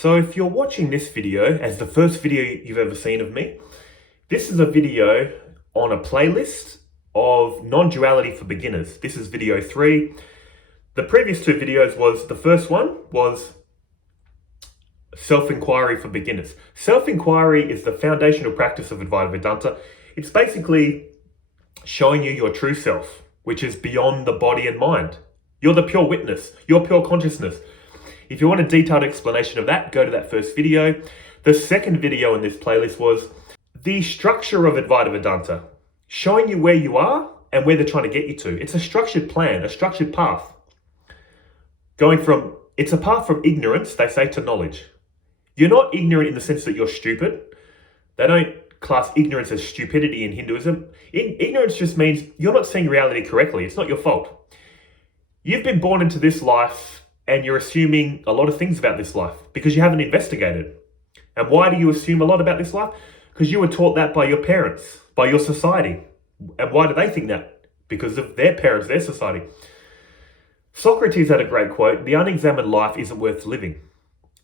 So if you're watching this video as the first video you've ever seen of me, this is a video on a playlist of non-duality for beginners. This is video 3. The previous 2 videos the first one was self-inquiry for beginners. Self-inquiry is the foundational practice of Advaita Vedanta. It's basically showing you your true self, which is beyond the body and mind. You're the pure witness, you're pure consciousness. If you want a detailed explanation of that, go to that first video. The second video in this playlist was the structure of Advaita Vedanta, showing you where you are and where they're trying to get you to. It's a structured plan, a structured path. It's a path from ignorance, they say, to knowledge. You're not ignorant in the sense that you're stupid. They don't class ignorance as stupidity in Hinduism. Ignorance just means you're not seeing reality correctly. It's not your fault. You've been born into this life and you're assuming a lot of things about this life because you haven't investigated. And why do you assume a lot about this life? Because you were taught that by your parents, by your society. And why do they think that? Because of their parents, their society. Socrates had a great quote, "The unexamined life isn't worth living."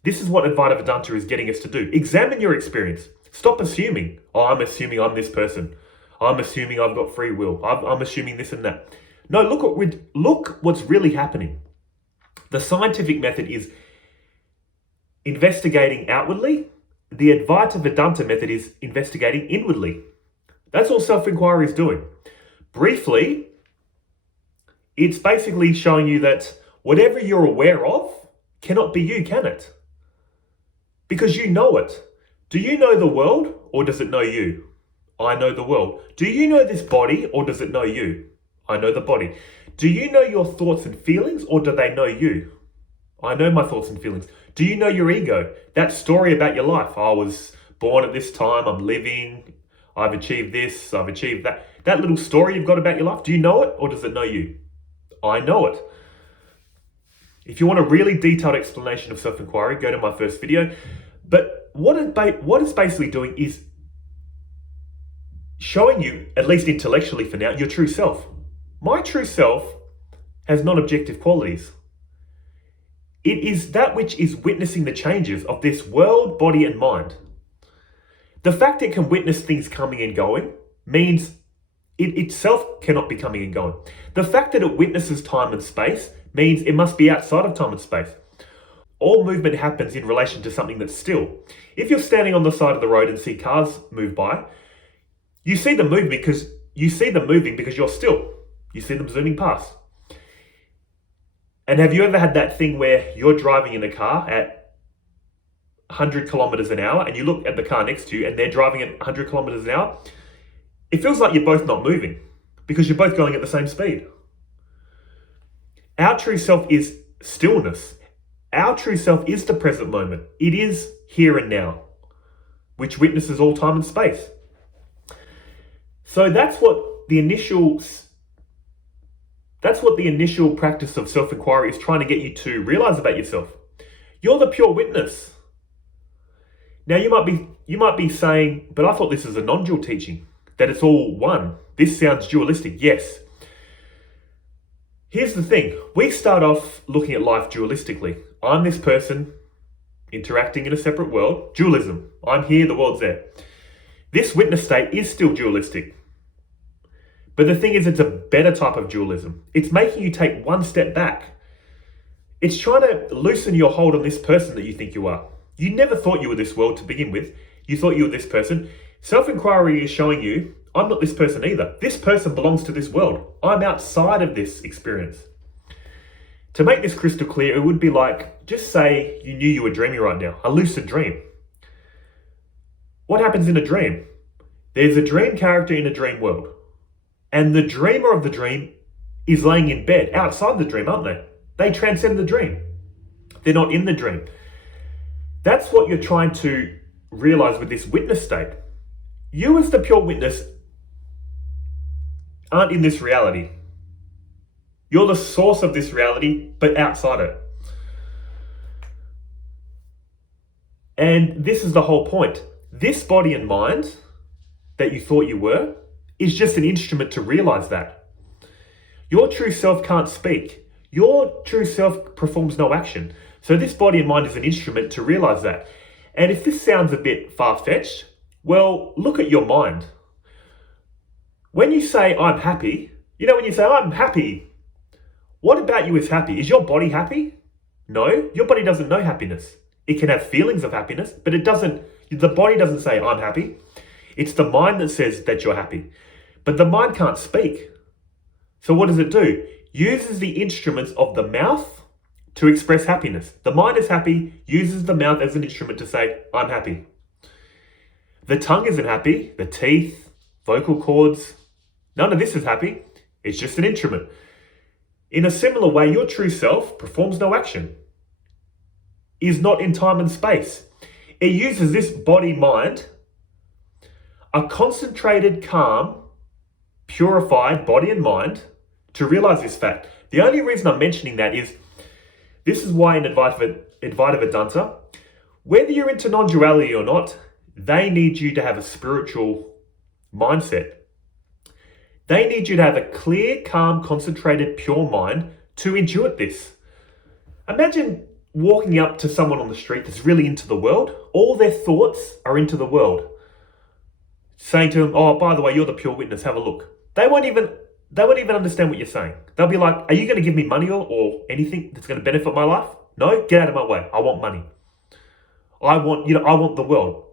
This is what Advaita Vedanta is getting us to do. Examine your experience. Stop assuming, I'm assuming I'm this person. I'm assuming I've got free will. I'm assuming this and that. No, look what's really happening. The scientific method is investigating outwardly. The Advaita Vedanta method is investigating inwardly. That's all self-inquiry is doing. Briefly, it's basically showing you that whatever you're aware of cannot be you, can it? Because you know it. Do you know the world or does it know you? I know the world. Do you know this body or does it know you? I know the body. Do you know your thoughts and feelings or do they know you? I know my thoughts and feelings. Do you know your ego? That story about your life. I was born at this time, I'm living, I've achieved this, I've achieved that. That little story you've got about your life, do you know it or does it know you? I know it. If you want a really detailed explanation of self-inquiry, go to my first video. But what it's basically doing is showing you, at least intellectually for now, your true self. My true self has non-objective qualities. It is that which is witnessing the changes of this world, body, and mind. The fact it can witness things coming and going means it itself cannot be coming and going. The fact that it witnesses time and space means it must be outside of time and space. All movement happens in relation to something that's still. If you're standing on the side of the road and see cars move by, you see them moving because you're still. You see them zooming past. And have you ever had that thing where you're driving in a car at 100 kilometers an hour and you look at the car next to you and they're driving at 100 kilometers an hour? It feels like you're both not moving because you're both going at the same speed. Our true self is stillness. Our true self is the present moment. It is here and now, which witnesses all time and space. So that's what the initial practice of self-inquiry is trying to get you to realize about yourself. You're the pure witness. Now you might be saying, but I thought this is a non-dual teaching, that it's all one. This sounds dualistic. Yes. Here's the thing. We start off looking at life dualistically. I'm this person interacting in a separate world. Dualism. I'm here, the world's there. This witness state is still dualistic. But the thing is, it's a better type of dualism. It's making you take one step back. It's trying to loosen your hold on this person that you think you are. You never thought you were this world to begin with. You thought you were this person. Self-inquiry is showing you, I'm not this person either. This person belongs to this world. I'm outside of this experience. To make this crystal clear, it would be like, just say you knew you were dreaming right now, a lucid dream. What happens in a dream? There's a dream character in a dream world. And the dreamer of the dream is laying in bed outside the dream, aren't they? They transcend the dream. They're not in the dream. That's what you're trying to realize with this witness state. You as the pure witness aren't in this reality. You're the source of this reality, but outside it. And this is the whole point. This body and mind that you thought you were is just an instrument to realize that. Your true self can't speak. Your true self performs no action. So this body and mind is an instrument to realize that. And if this sounds a bit far-fetched, well, look at your mind. When you say, I'm happy, when you say, I'm happy, what about you is happy? Is your body happy? No, your body doesn't know happiness. It can have feelings of happiness, but the body doesn't say, I'm happy. It's the mind that says that you're happy. But the mind can't speak. So what does it do? Uses the instruments of the mouth to express happiness. The mind is happy, uses the mouth as an instrument to say, I'm happy. The tongue isn't happy, the teeth, vocal cords, none of this is happy. It's just an instrument. In a similar way, your true self performs no action, is not in time and space. It uses this body-mind, a concentrated, calm, purified body and mind to realize this fact. The only reason I'm mentioning that is, this is why in Advaita Vedanta, whether you're into non-duality or not, they need you to have a spiritual mindset. They need you to have a clear, calm, concentrated, pure mind to intuit this. Imagine walking up to someone on the street that's really into the world. All their thoughts are into the world. Saying to them, oh, by the way, you're the pure witness, have a look. They won't even understand what you're saying. They'll be like, are you going to give me money or anything that's going to benefit my life? No, get out of my way. I want money. I want the world.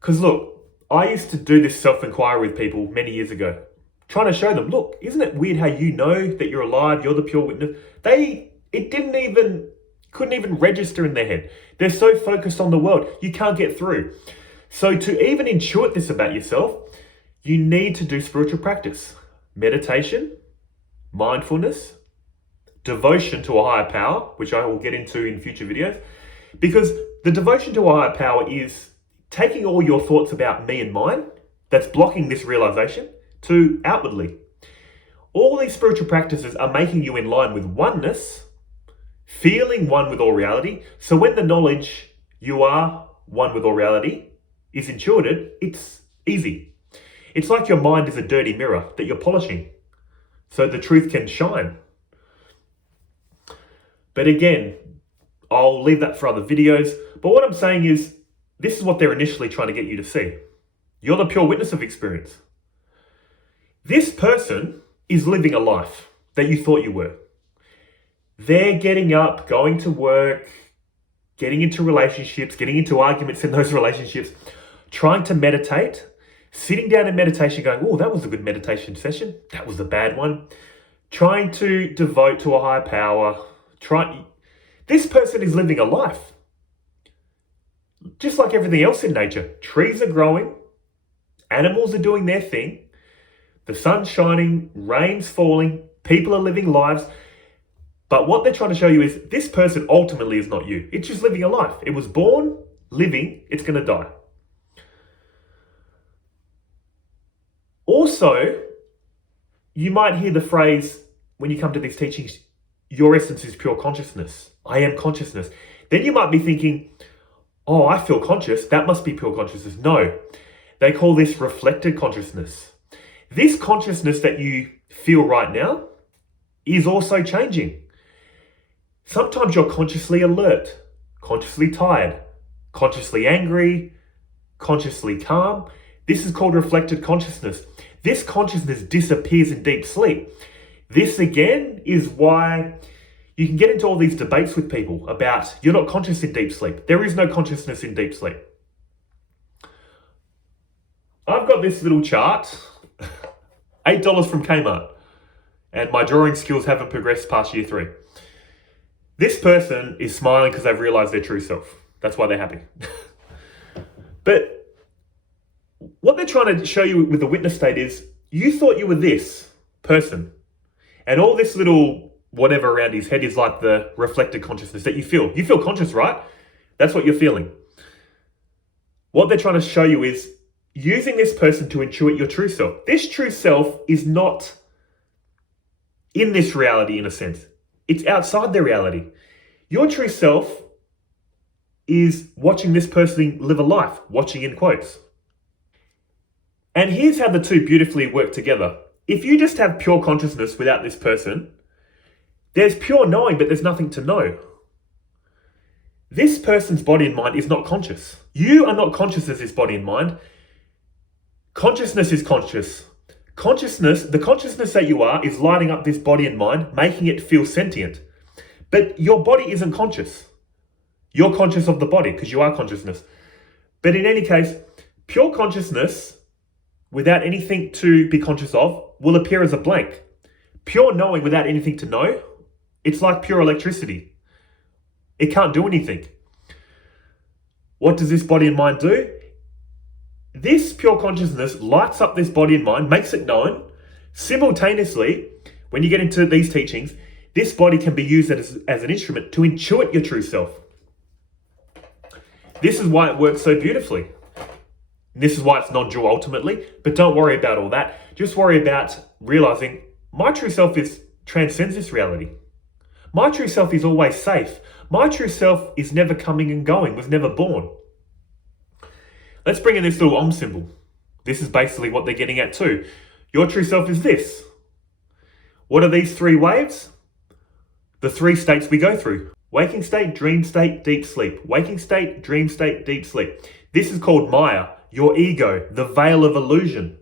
Because look, I used to do this self-inquiry with people many years ago, trying to show them, look, isn't it weird how you know that you're alive, you're the pure witness? Couldn't even register in their head. They're so focused on the world, you can't get through. So to even intuit this about yourself, you need to do spiritual practice. Meditation, mindfulness, devotion to a higher power, which I will get into in future videos. Because the devotion to a higher power is taking all your thoughts about me and mine, that's blocking this realization, to outwardly. All these spiritual practices are making you in line with oneness, feeling one with all reality. So when the knowledge you are one with all reality is intuited, it's easy. It's like your mind is a dirty mirror that you're polishing so the truth can shine. But again, I'll leave that for other videos. But what I'm saying is, this is what they're initially trying to get you to see. You're the pure witness of experience. This person is living a life that you thought you were. They're getting up, going to work, getting into relationships, getting into arguments in those relationships, trying to meditate, sitting down in meditation going, oh, that was a good meditation session. That was a bad one. Trying to devote to a higher power. This person is living a life. Just like everything else in nature. Trees are growing. Animals are doing their thing. The sun's shining. Rain's falling. People are living lives. But what they're trying to show you is this person ultimately is not you. It's just living a life. It was born, living, it's going to die. Also, you might hear the phrase when you come to these teachings, your essence is pure consciousness. I am consciousness. Then you might be thinking, oh, I feel conscious. That must be pure consciousness. No, they call this reflected consciousness. This consciousness that you feel right now is also changing. Sometimes you're consciously alert, consciously tired, consciously angry, consciously calm. This is called reflected consciousness. This consciousness disappears in deep sleep. This again is why you can get into all these debates with people about you're not conscious in deep sleep. There is no consciousness in deep sleep. I've got this little chart, $8 from Kmart, and my drawing skills haven't progressed past year 3. This person is smiling because they've realized their true self. That's why they're happy. But what they're trying to show you with the witness state is you thought you were this person. And all this little whatever around his head is like the reflected consciousness that you feel. You feel conscious, right? That's what you're feeling. What they're trying to show you is using this person to intuit your true self. This true self is not in this reality in a sense. It's outside their reality. Your true self is watching this person live a life, watching in quotes. And here's how the two beautifully work together. If you just have pure consciousness without this person, there's pure knowing, but there's nothing to know. This person's body and mind is not conscious. You are not conscious as this body and mind. Consciousness is conscious. The consciousness that you are is lighting up this body and mind, making it feel sentient. But your body isn't conscious. You're conscious of the body because you are consciousness. But in any case, pure consciousness, without anything to be conscious of, will appear as a blank. Pure knowing without anything to know, it's like pure electricity. It can't do anything. What does this body and mind do? This pure consciousness lights up this body and mind, makes it known. Simultaneously, when you get into these teachings, this body can be used as an instrument to intuit your true self. This is why it works so beautifully. This is why it's non-dual ultimately, but don't worry about all that. Just worry about realizing my true self transcends this reality. My true self is always safe. My true self is never coming and going, was never born. Let's bring in this little Om symbol. This is basically what they're getting at too. Your true self is this. What are these three waves? The three states we go through. Waking state, dream state, deep sleep. Waking state, dream state, deep sleep. This is called Maya, your ego, the veil of illusion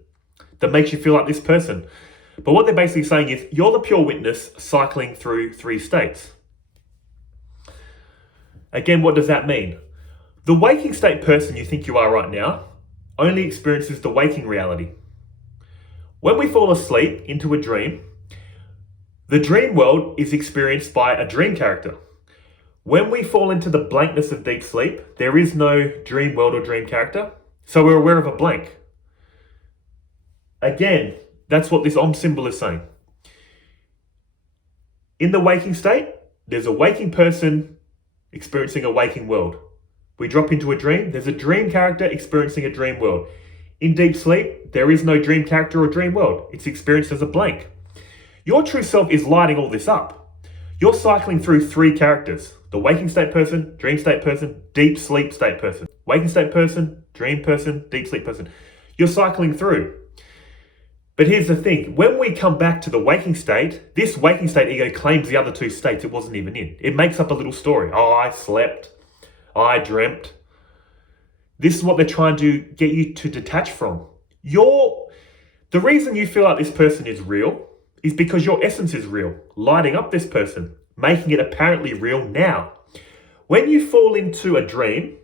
that makes you feel like this person. But what they're basically saying is you're the pure witness cycling through three states. Again, what does that mean? The waking state person you think you are right now only experiences the waking reality. When we fall asleep into a dream, the dream world is experienced by a dream character. When we fall into the blankness of deep sleep, there is no dream world or dream character, so we're aware of a blank. Again, that's what this Om symbol is saying. In the waking state, there's a waking person experiencing a waking world. We drop into a dream, there's a dream character experiencing a dream world. In deep sleep, there is no dream character or dream world. It's experienced as a blank. Your true self is lighting all this up. You're cycling through three characters. The waking state person, dream state person, deep sleep state person. Waking state person, dream person, deep sleep person. You're cycling through. But here's the thing. When we come back to the waking state, this waking state ego claims the other two states it wasn't even in. It makes up a little story. Oh, I slept. I dreamt. This is what they're trying to get you to detach from. The reason you feel like this person is real is because your essence is real, lighting up this person, making it apparently real now. When you fall into a dream,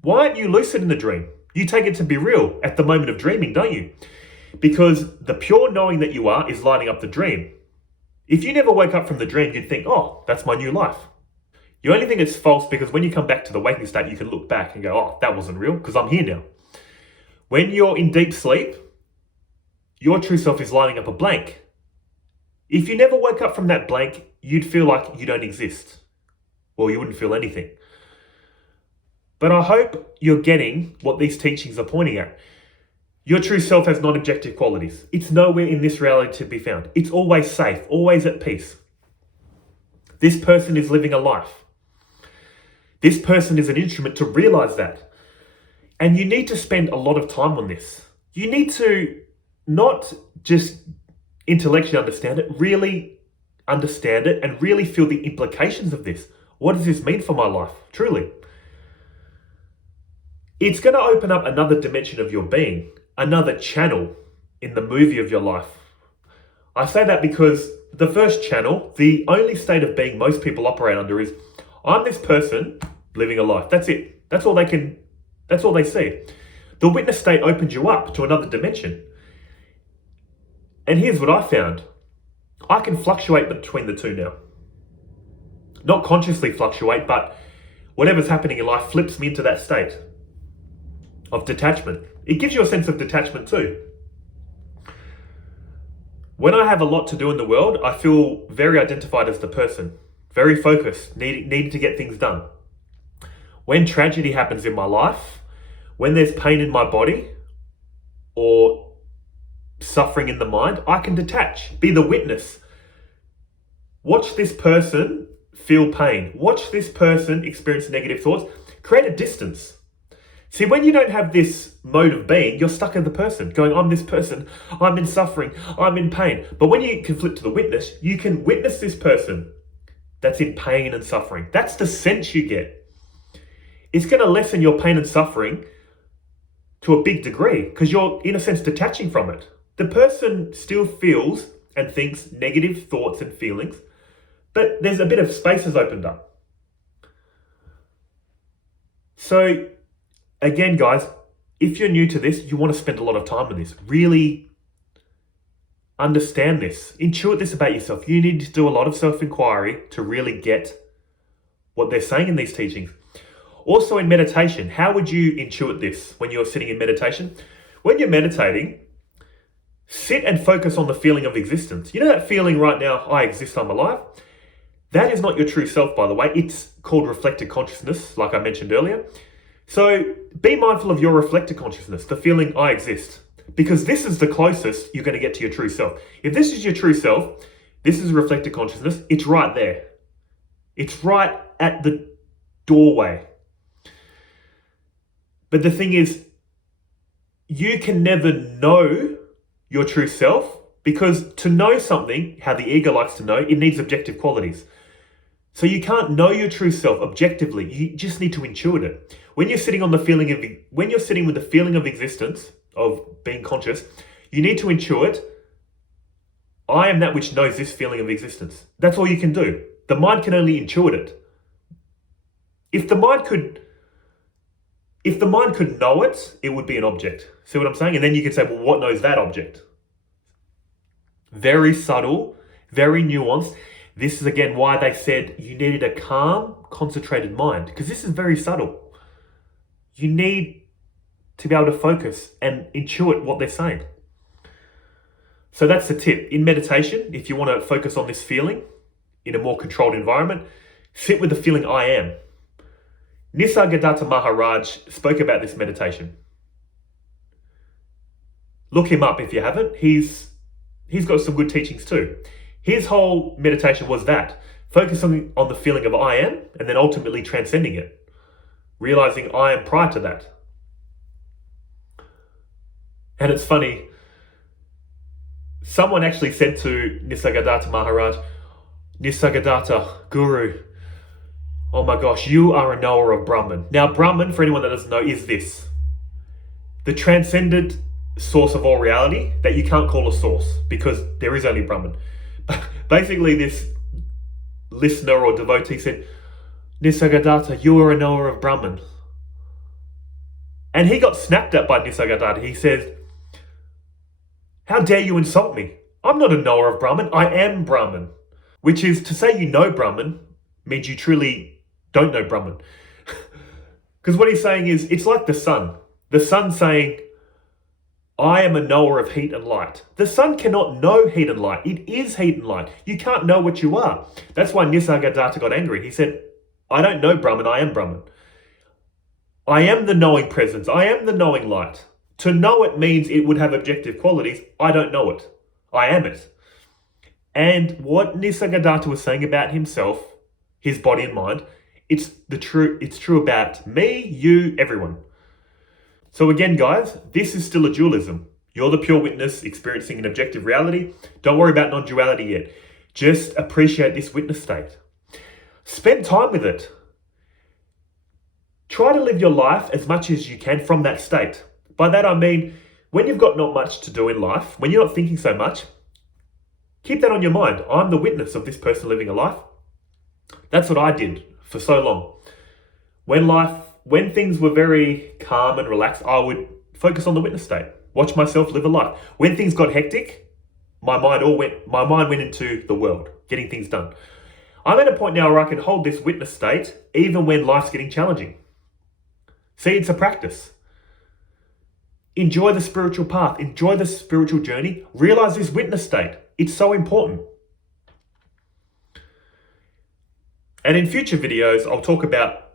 why aren't you lucid in the dream? You take it to be real at the moment of dreaming, don't you? Because the pure knowing that you are is lighting up the dream. If you never woke up from the dream, you'd think, oh, that's my new life. You only think it's false because when you come back to the waking state, you can look back and go, oh, that wasn't real because I'm here now. When you're in deep sleep, your true self is lighting up a blank. If you never woke up from that blank, you'd feel like you don't exist. Well, you wouldn't feel anything. But I hope you're getting what these teachings are pointing at. Your true self has non-objective qualities. It's nowhere in this reality to be found. It's always safe, always at peace. This person is living a life. This person is an instrument to realize that. And you need to spend a lot of time on this. You need to not just intellectually understand it, really understand it and really feel the implications of this. What does this mean for my life? Truly. It's going to open up another dimension of your being, another channel in the movie of your life. I say that because the first channel, the only state of being most people operate under is, I'm this person living a life. That's it. That's all they see. The witness state opens you up to another dimension. And here's what I found. I can fluctuate between the two now. Not consciously fluctuate, but whatever's happening in life flips me into that state of detachment. It gives you a sense of detachment too. When I have a lot to do in the world, I feel very identified as the person, very focused, needing to get things done. When tragedy happens in my life, when there's pain in my body or suffering in the mind, I can detach, be the witness. Watch this person feel pain. Watch this person experience negative thoughts. Create a distance. See, when you don't have this mode of being, you're stuck in the person, going, I'm this person, I'm in suffering, I'm in pain. But when you can flip to the witness, you can witness this person that's in pain and suffering. That's the sense you get. it's going to lessen your pain and suffering to a big degree because you're, in a sense, detaching from it. The person still feels and thinks negative thoughts and feelings, but there's a bit of space has opened up. So, again, guys, if you're new to this, you want to spend a lot of time on this. Really understand this. Intuit this about yourself. You need to do a lot of self-inquiry to really get what they're saying in these teachings. Also in meditation, how would you intuit this when you're sitting in meditation? When you're meditating, sit and focus on the feeling of existence. You know that feeling right now, I exist, I'm alive? That is not your true self, by the way. It's called reflected consciousness, like I mentioned earlier. So be mindful of your reflected consciousness, the feeling I exist, because this is the closest you're going to get to your true self. If this is your true self, this is reflected consciousness, it's right there. It's right at the doorway. But the thing is, you can never know your true self because to know something, how the ego likes to know, it needs objective qualities. So you can't know your true self objectively. You just need to intuit it. When you're sitting with the feeling of existence, of being conscious, you need to intuit, I am that which knows this feeling of existence. That's all you can do. The mind can only intuit it. If the mind could know it, it would be an object. See what I'm saying? And then you can say, well, what knows that object? Very subtle, very nuanced. This is again why they said you needed a calm, concentrated mind, because this is very subtle. You need to be able to focus and intuit what they're saying. So that's the tip. In meditation, if you want to focus on this feeling in a more controlled environment, sit with the feeling I am. Nisargadatta Maharaj spoke about this meditation. Look him up if you haven't. He's got some good teachings too. His whole meditation was that, focusing on the feeling of I am and then ultimately transcending it, realizing I am prior to that. And it's funny, someone actually said to Nisargadatta Maharaj, Nisargadatta, Guru, oh my gosh, you are a knower of Brahman. Now, Brahman, for anyone that doesn't know, is this: the transcendent source of all reality that you can't call a source because there is only Brahman. Basically, this listener or devotee said, Nisargadatta, you are a knower of Brahman. And he got snapped at by Nisargadatta. He says, how dare you insult me? I'm not a knower of Brahman, I am Brahman. Which is, to say you know Brahman means you truly don't know Brahman. Because what he's saying is, it's like the sun. The sun saying, I am a knower of heat and light. The sun cannot know heat and light. It is heat and light. You can't know what you are. That's why Nisargadatta got angry. He said, I don't know Brahman, I am Brahman. I am the knowing presence. I am the knowing light. To know it means it would have objective qualities. I don't know it. I am it. And what Nisargadatta was saying about himself, his body and mind, it's true about me, you, everyone. So again, guys, this is still a dualism. You're the pure witness experiencing an objective reality. Don't worry about non-duality yet. Just appreciate this witness state. Spend time with it. Try to live your life as much as you can from that state. By that I mean, when you've got not much to do in life, when you're not thinking so much, keep that on your mind. I'm the witness of this person living a life. That's what I did for so long. When things were very calm and relaxed, I would focus on the witness state. Watch myself live a life. When things got hectic, my mind went into the world, getting things done. I'm at a point now where I can hold this witness state even when life's getting challenging. See, it's a practice. Enjoy the spiritual path. Enjoy the spiritual journey. Realize this witness state. It's so important. And in future videos, I'll talk about,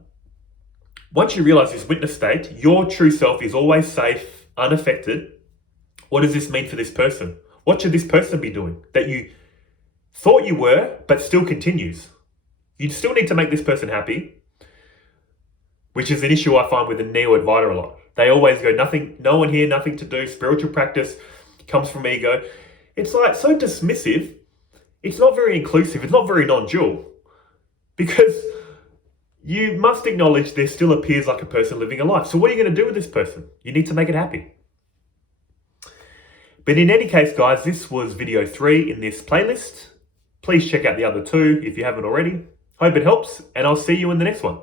once you realize this witness state, your true self is always safe, unaffected. What does this mean for this person? What should this person be doing that you thought you were, but still continues? You still need to make this person happy, which is an issue I find with the Neo-Advaita a lot. They always go, nothing, no one here, nothing to do. Spiritual practice comes from ego. It's like so dismissive. It's not very inclusive. It's not very non-dual. Because you must acknowledge there still appears like a person living a life. So what are you going to do with this person? You need to make it happy. But in any case, guys, this was video 3 in this playlist. Please check out the other 2 if you haven't already. Hope it helps, and I'll see you in the next one.